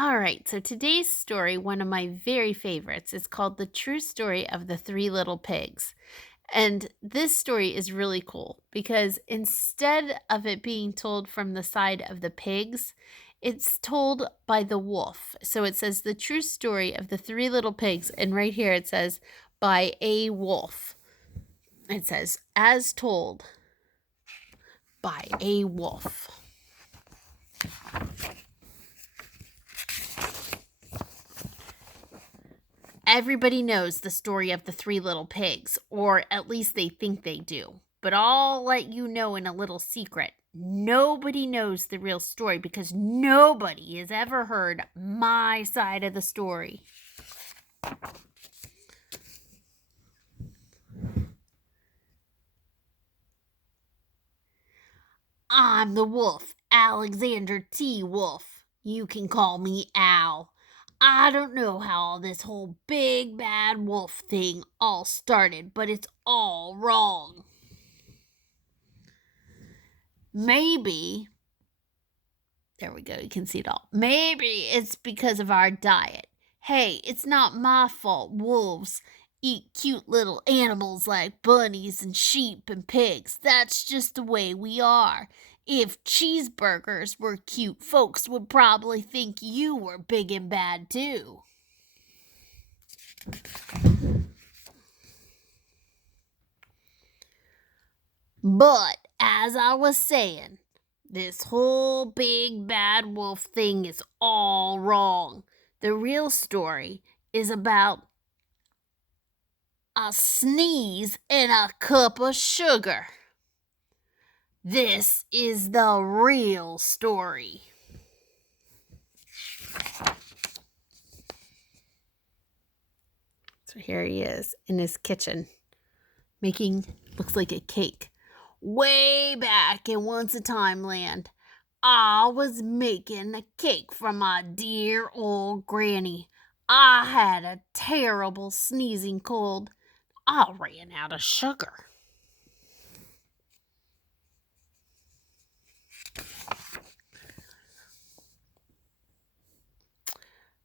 All right, so today's story, one of my very favorites, is called The True Story of the Three Little Pigs. And this story is really cool because instead of it being told from the side of the pigs, it's told by the wolf. So it says The True Story of the Three Little Pigs. And right here it says, by a wolf. It says, as told by a wolf. Everybody knows the story of the three little pigs, or at least they think they do. But I'll let you know in a little secret. Nobody knows the real story because nobody has ever heard my side of the story. I'm the wolf, Alexander T. Wolf. You can call me Al. I don't know how all this whole big bad wolf thing all started, but it's all wrong. Maybe, there we go, you can see it all. Maybe it's because of our diet. Hey, it's not my fault wolves eat cute little animals like bunnies and sheep and pigs. That's just the way we are. If cheeseburgers were cute, folks would probably think you were big and bad too. But as I was saying, this whole big bad wolf thing is all wrong. The real story is about a sneeze and a cup of sugar. This is the real story. So here he is in his kitchen, making, looks like a cake. Way back in Once a Time Land, I was making a cake for my dear old granny. I had a terrible sneezing cold. I ran out of sugar.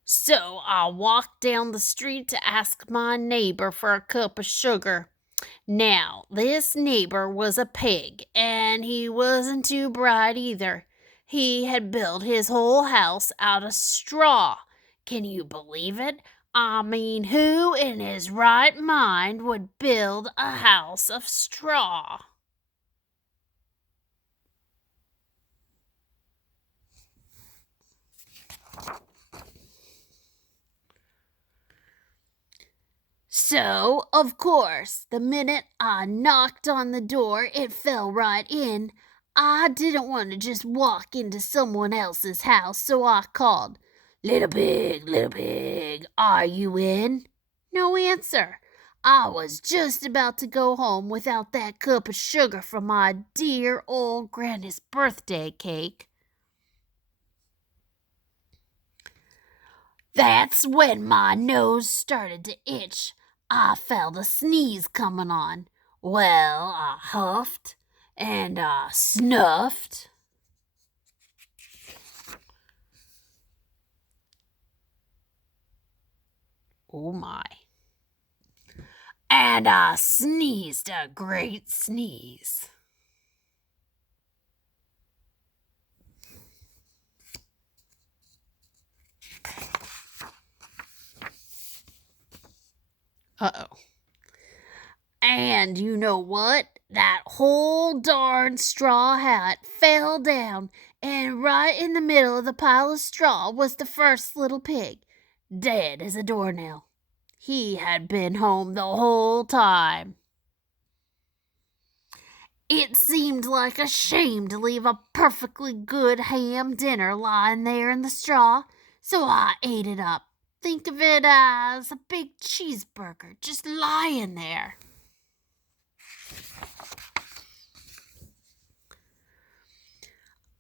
So I walked down the street to ask my neighbor for a cup of sugar. Now, this neighbor was a pig, and he wasn't too bright either. He had built his whole house out of straw. Can you believe it? I mean, who in his right mind would build a house of straw? So, of course, the minute I knocked on the door, it fell right in. I didn't want to just walk into someone else's house, so I called, little pig, are you in? No answer. I was just about to go home without that cup of sugar from my dear old granny's birthday cake. That's when my nose started to itch. I felt a sneeze coming on. Well, I huffed and I snuffed. Oh my. And I sneezed a great sneeze. Uh-oh. And you know what? That whole darn straw hat fell down, and right in the middle of the pile of straw was the first little pig, dead as a doornail. He had been home the whole time. It seemed like a shame to leave a perfectly good ham dinner lying there in the straw, so I ate it up. Think of it as a big cheeseburger just lying there.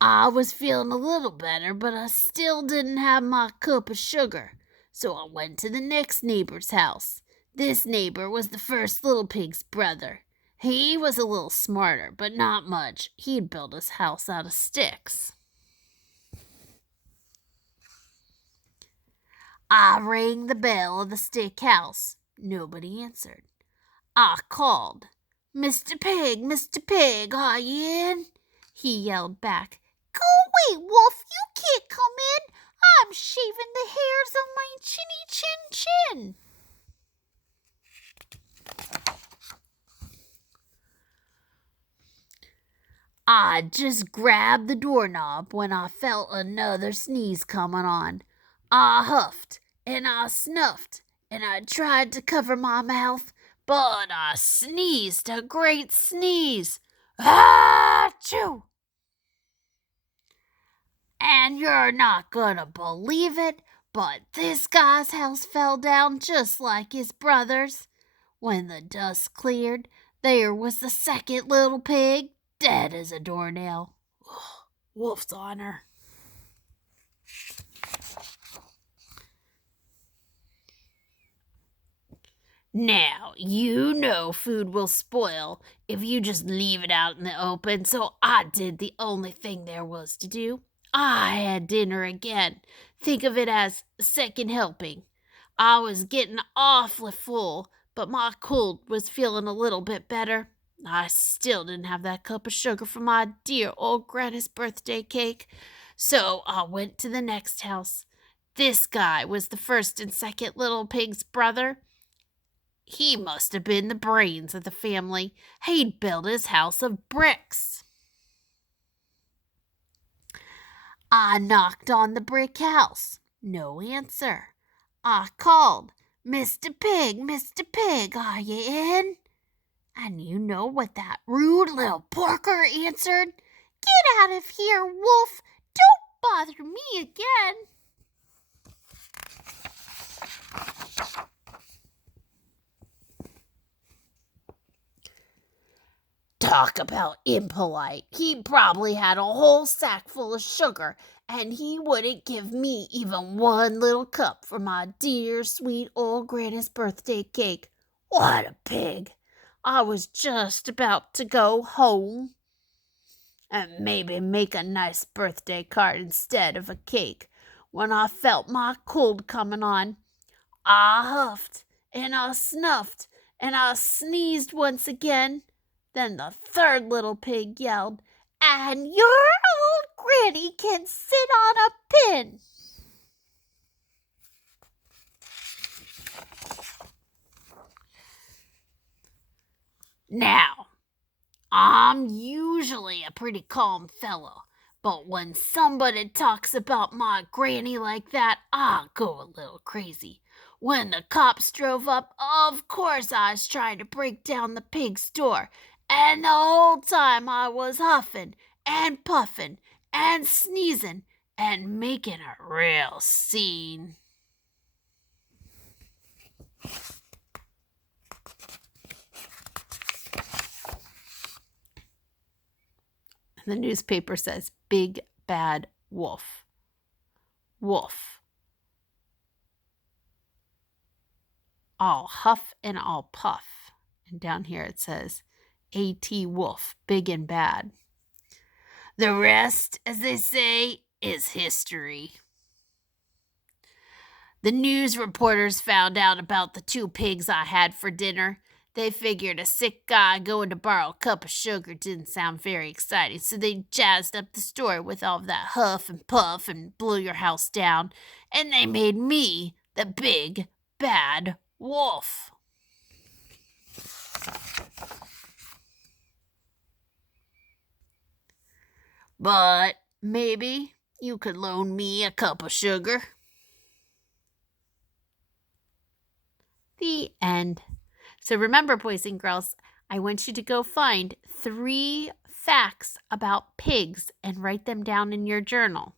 I was feeling a little better, but I still didn't have my cup of sugar, so I went to the next neighbor's house. This neighbor was the first little pig's brother. He was a little smarter, but not much. He'd built his house out of sticks. I rang the bell of the stick house. Nobody answered. I called. Mr. Pig, are you in? He yelled back. Go away, Wolf, you can't come in. I'm shaving the hairs on my chinny chin. I just grabbed the doorknob when I felt another sneeze coming on. I huffed and I snuffed and I tried to cover my mouth, but I sneezed a great sneeze. Achoo! And you're not gonna believe it, but this guy's house fell down just like his brother's. When the dust cleared, there was the second little pig, dead as a doornail. Wolf's honor. Now, you know food will spoil if you just leave it out in the open, so I did the only thing there was to do. I had dinner again. Think of it as a second helping. I was getting awfully full, but my cold was feeling a little bit better. I still didn't have that cup of sugar for my dear old Granny's birthday cake, so I went to the next house. This guy was the first and second little pig's brother. He must have been the brains of the family. He'd built his house of bricks. I knocked on the brick house. No answer. I called, Mr. Pig, are you in? And you know what that rude little porker answered? Get out of here, Wolf. Don't bother me again. Talk about impolite. He probably had a whole sack full of sugar, and he wouldn't give me even one little cup for my dear, sweet old Granny's birthday cake. What a pig! I was just about to go home and maybe make a nice birthday card instead of a cake when I felt my cold coming on. I huffed and I snuffed and I sneezed once again. Then the third little pig yelled, and your old Granny can sit on a pin. Now, I'm usually a pretty calm fellow, but when somebody talks about my Granny like that, I go a little crazy. When the cops drove up, of course I was trying to break down the pig's door, and the whole time I was huffing and puffing and sneezing and making a real scene. The newspaper says, Big Bad Wolf. Wolf. I'll huff and I'll puff. And down here it says, A.T. Wolf, big and bad. The rest, as they say, is history. The news reporters found out about the two pigs I had for dinner. They figured a sick guy going to borrow a cup of sugar didn't sound very exciting, so they jazzed up the story with all of that huff and puff and blew your house down, and they made me the big, bad wolf. But maybe you could loan me a cup of sugar. The end. So remember, boys and girls, I want you to go find 3 facts about pigs and write them down in your journal.